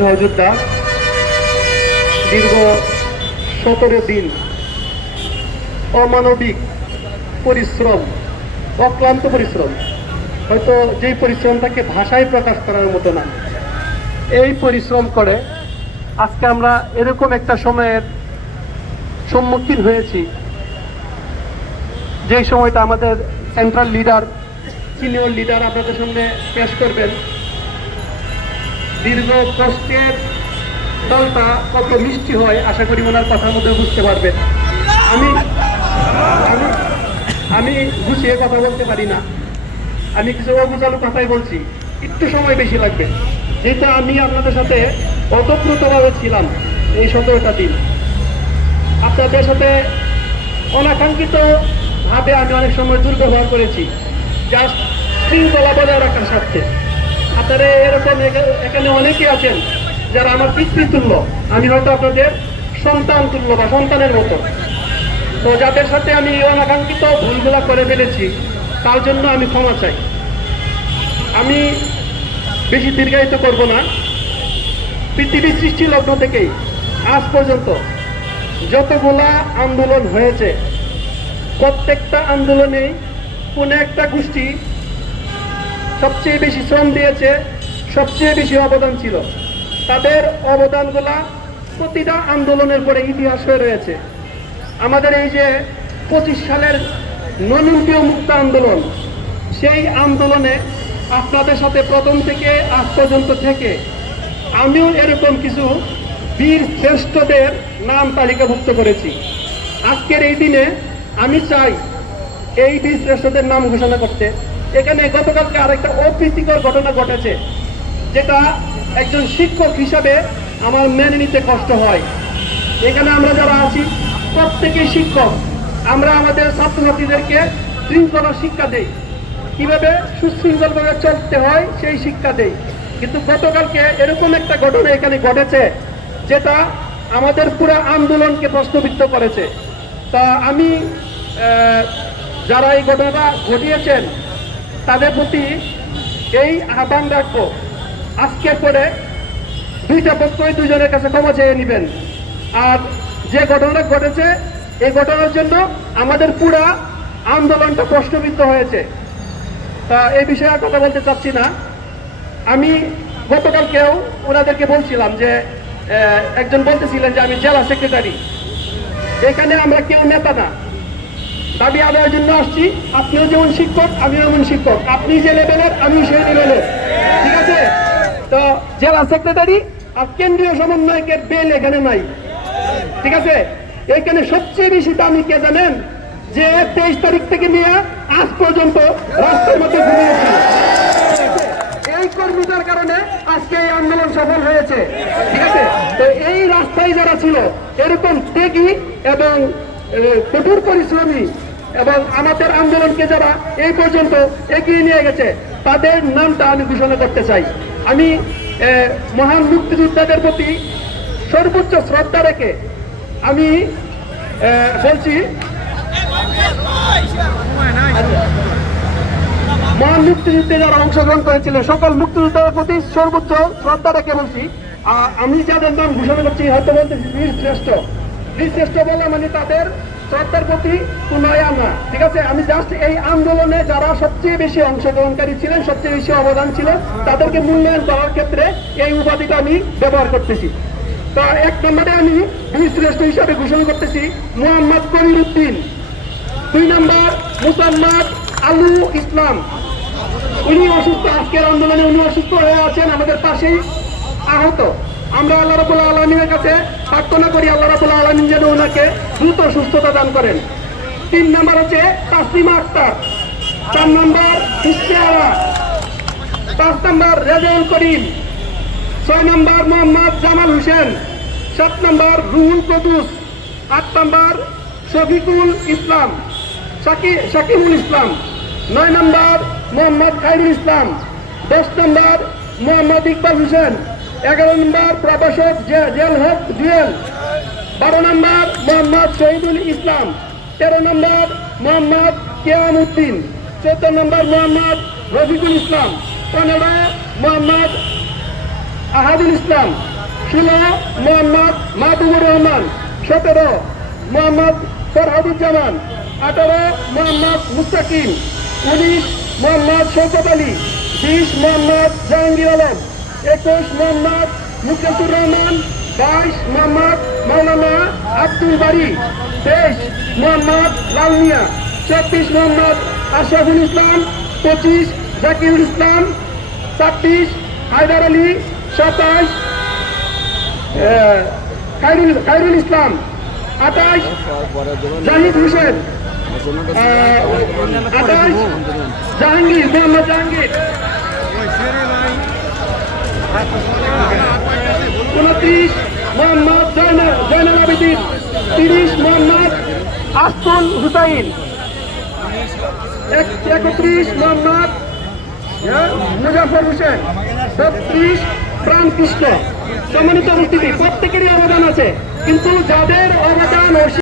সহযোদ্ধা দীর্ঘ 17 দিন অমানবিক পরিশ্রম, অক্লান্ত পরিশ্রম, হয়তো যেই পরিশ্রমটাকে ভাষায় প্রকাশ করার মতো না, এই পরিশ্রম করে আজকে আমরা এরকম একটা সময়ের সম্মুখীন হয়েছি, যেই সময়টা আমাদের সেন্ট্রাল লিডার, সিনিয়র লিডার আপনাদের সামনে পেশ করবেন। দীর্ঘ কষ্টের দলটা কত মিষ্টি হয় আশা করি ওনার কথার মধ্যে বুঝতে পারবেন। আমি আমি আমি গুছিয়ে কথা বলতে পারি না, আমি কিছু অগুছালো কথাই বলছি, একটু সময় বেশি লাগবে, যেটা আমি আপনাদের সাথে অতপ্রতভাবে ছিলাম এই 17টা দিন। আপনাদের সাথে অনাকাঙ্ক্ষিত ভাবে আমি অনেক সময় দুর্ব্যবহার করেছি, জাস্ট শৃঙ্খলা বজায় রাখার স্বার্থে। আপনারা এরকম এখানে অনেকেই আছেন যারা আমার পিতৃতুল্য, আমি হয়তো আপনাদের সন্তান তুল্য বা সন্তানের মতো। তো যাদের সাথে আমি অনাকাঙ্ক্ষিত ভুলগুলা করে ফেলেছি তার জন্য আমি ক্ষমা চাই। আমি বেশি দীর্ঘায়িত করব না। পৃথিবী সৃষ্টি লগ্ন থেকেই আজ পর্যন্ত যতগুলা আন্দোলন হয়েছে, প্রত্যেকটা আন্দোলনেই কোনো একটা গোষ্ঠী সবচেয়ে বেশি শ্রম দিয়েছে, সবচেয়ে বেশি অবদান ছিল। তাদের অবদানগুলা প্রতিটা আন্দোলনের পরে ইতিহাস হয়ে রয়েছে। আমাদের এই যে 25 সালের ননুন্তীয় মুক্ত আন্দোলন, সেই আন্দোলনে আপনাদের সাথে প্রথম থেকে আজ পর্যন্ত থেকে আমিও এরকম কিছু বীর শ্রেষ্ঠদের নাম তালিকাভুক্ত করেছি। আজকের এই দিনে আমি চাই এই বীর শ্রেষ্ঠদের নাম ঘোষণা করতে। এখানে গতকালকে আরেকটা অপ্রীতিকর ঘটনা ঘটেছে, যেটা একজন শিক্ষক হিসাবে আমার মেনে নিতে কষ্ট হয়। এখানে আমরা যারা আছি প্রত্যেকেই শিক্ষক, আমরা আমাদের ছাত্রছাত্রীদেরকে শৃঙ্খলা শিক্ষা দেই, কিভাবে সুশৃঙ্খলভাবে চলতে হয় সেই শিক্ষা দেই। কিন্তু গতকালকে এরকম একটা ঘটনা এখানে ঘটেছে যেটা আমাদের পুরো আন্দোলনকে প্রশ্নবিদ্ধ করেছে। তা আমি যারা এই ঘটনাটা ঘটিয়েছেন তাদের প্রতি এই আহ্বান রাখবো, আজকের পরে দুইটা পক্ষই দুজনের কাছে ক্ষমা চেয়ে নেবেন। আর যে ঘটনাটা ঘটেছে এই ঘটনার জন্য আমাদের পুরা আন্দোলনটা প্রশ্নবিদ্ধ হয়েছে। তা এই বিষয়ে আর কথা বলতে চাচ্ছি না। আমি গতকালকেও ওনাদেরকে বলছিলাম যে একজন বলতেছিলেন যে আমি জেলা সেক্রেটারি, এখানে আমরা কেউ নেতা না, দাবি আদায়ের জন্য আসছি। আপনিও যেমন শিক্ষক, আমিও এমন শিক্ষক, আপনি যে লেভেলের আমি সেই লেভেলের, ঠিক আছে? তো জেলা সেক্রেটারি আর কেন্দ্রীয় সমন্বয়কের বেল এখানে নাই, ঠিক আছে? এখানে সবচেয়ে বেশি দামি কে জানেন? যে 23 তারিখ থেকে নিয়ে আজ পর্যন্ত রাস্তার মধ্যে ঘুমিয়েছিল, এই কর্মীদের কারণে আজকে এই আন্দোলন সফল হয়েছে, ঠিক আছে? তো এই রাস্তায় যারা ছিল এরকম ত্যাগী এবং কঠোর পরিশ্রমী এবং আমাদের আন্দোলনকে যারা এই পর্যন্ত এগিয়ে নিয়ে গেছে তাদের নামটা আমি ঘোষণা করতে চাই। আমি মহান মুক্তিযোদ্ধাদের প্রতি সর্বোচ্চ শ্রদ্ধা রেখে আমি বলছি, মহান মুক্তিযুদ্ধে যারা অংশগ্রহণ করেছিলেন সকল মুক্তিযোদ্ধাদের প্রতি সর্বোচ্চ শ্রদ্ধা রেখে বলছি, আমি যাদের নাম ঘোষণা করছি হয়তো বলতেছি বীর শ্রেষ্ঠ। বীর শ্রেষ্ঠ বলে মানে তাদের শ্রদ্ধার প্রতি কোনো না, ঠিক আছে? আমি জাস্ট এই আন্দোলনে যারা সবচেয়ে বেশি অংশগ্রহণকারী ছিলেন, সবচেয়ে বেশি অবদান ছিল, তাদেরকে মূল্যায়ন করার ক্ষেত্রে এই উপাধিটা আমি ব্যবহার করতেছি। তো 1 নম্বরে আমি বীর শ্রেষ্ঠ হিসাবে ঘোষণা করতেছি মোহাম্মদ কবির উদ্দিন। 2 নম্বর মুসাম্মদ আলু ইসলাম, উনি অসুস্থ, আজকের আন্দোলনে উনি অসুস্থ হয়ে আছেন, আমাদের পাশেই আহত। আমরা আল্লাহ রাব্বুল আলামিনের কাছে প্রার্থনা করি আল্লাহ রাব্বুল আলামিন যেন ওনাকে দ্রুত সুস্থতা দান করেন। 3 নম্বর হচ্ছে তাসলিমা আক্তার, 4 নম্বর ইশতিয়ারা, 5 নম্বর রেজাউল করিম, 6 নম্বর মোহাম্মদ জামাল হোসেন, 7 নম্বর রুহুল কুদ্দুস, 8 নম্বর শফিকুল ইসলাম, শাকিবুল ইসলাম, 9 নম্বর মোহাম্মদ খায়রুল ইসলাম, 10 নম্বর মোহাম্মদ ইকবাল হোসেন, 11 নম্বর প্রভাষক জেল হক জুয়েল, 12 নম্বর মোহাম্মদ শহীদুল ইসলাম, 13 নম্বর মোহাম্মদ কেয়াম উদ্দিন, 14 নম্বর মোহাম্মদ রফিকুল ইসলাম, 15 মোহাম্মদ আহাদুল ইসলাম। 16 মোহাম্মদ মাহবুবুর রহমান। 17 মোহাম্মদ ফরহাদুজ্জামান। 18 মোহাম্মদ মুস্তাকিম। 19 মোহাম্মদ শওকত আলী। 20 মোহাম্মদ জাহাঙ্গীর আলম। 21 মোহাম্মদ মুকেশুর রহমান। 22 মোহাম্মদ মাওলানা আব্দুল বারী। 23 মোহাম্মদ লাল মিয়া। 24 মোহাম্মদ আশরাফুল ইসলাম। 25 জাকিরুল ইসলাম। 26 হায়দার আলী। 27 খায়রুল ইসলাম। 28 জাহিদ হোসেন। 28 জাহাঙ্গীর মোহাম্মদ জাহাঙ্গীর। 29 মোহাম্মদ জয়নাল আবেদিন। 30 মোহাম্মদ আসতুল হুসাইন। 31 মোহাম্মদ মুজাফর হোসেন। 32 প্রাণকৃষ্ণ। সম্মানিত উপস্থিতি, প্রত্যেকেরই অবদান আছে, কিন্তু যাদের অবদান